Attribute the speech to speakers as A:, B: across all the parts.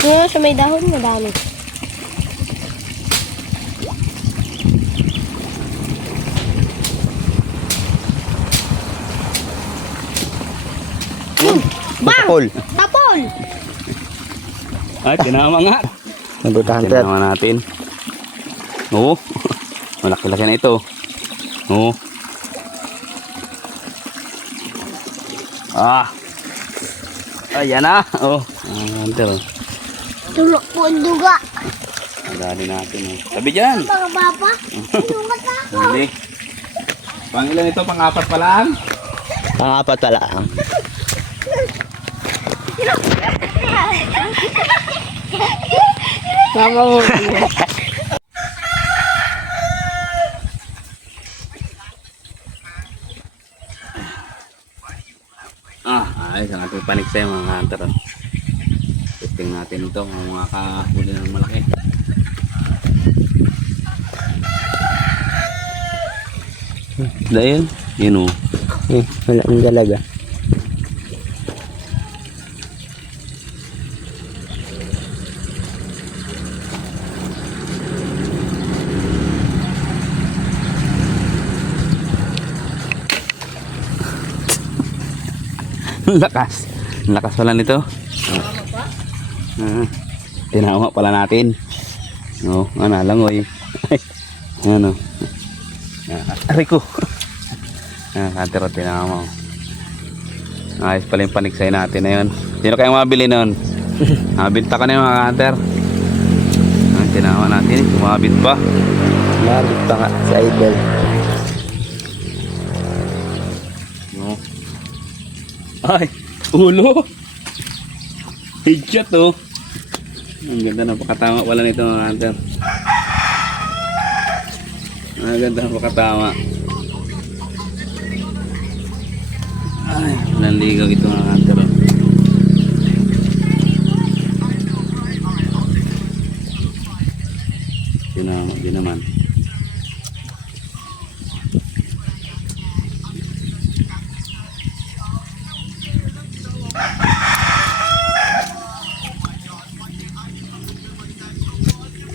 A: Yung sa may dahon, madami.
B: Bakol.
A: Tapol!
C: Ay, tinama nga.
B: Nabuta hunter.
C: Tinama natin. Oo. Malaki-laki na ito. Oo. Ah. Ayan na. Oh. Ah, hunter. Oh.
A: Tulok po ang duga.
C: Madali natin. Oh. Sabi dyan.
A: Mga papa, tulungan na ako.
C: Hindi. Pang ilan ito? Pang apat pa lang?
B: Pangapat pala.
A: Mama mo.
C: Ah, ayos ang ating paniksay mga hunter. Oh. Testing natin ito kung makakahuli ng malaki. Dahil, yun oh.
B: Eh, wala ang dalaga.
C: Lakas. Lakas pala nito. Ah, tinawa pala natin. No, ano langoy. ano. Ah, aray ko. Ah, katero tinawa mo. Ayos pala yung paniksay natin na yun. Sino kayang mabili nun? Nabinta ka na yung mga hunter. Ah, tinawa natin. Sumabit pa.
B: Labit pa nga sa idol.
C: No. Ay, ulo. Headshot oh. Ang ganda na pakatama pala nito mga hunter. Ang ganda na pakatama. Ay, walang ligaw ito mga hunter. oh. Tinama din naman.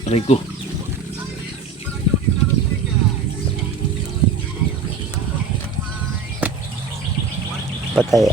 C: Aray ko.
B: Patay.